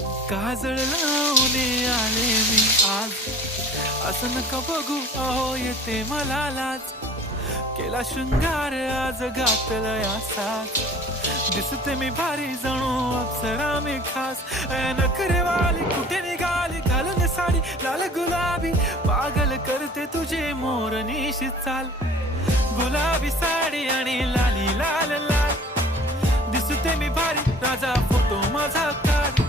काजळ लावले आले मी आज, असं नका बघू अहो येते मला लाज. केला शृंगार आज घातला असाच, दिसते मी भारी जणू अप्सरा मी खास. नखरेवाली कुठे निघाली घालून साडी लाल गुलाबी, पागल करते तुझे मोरनीशी चाल. गुलाबी साडी आणि लाली लाल लाल, दिसते मी भारी राजा फोटो माझा काढ.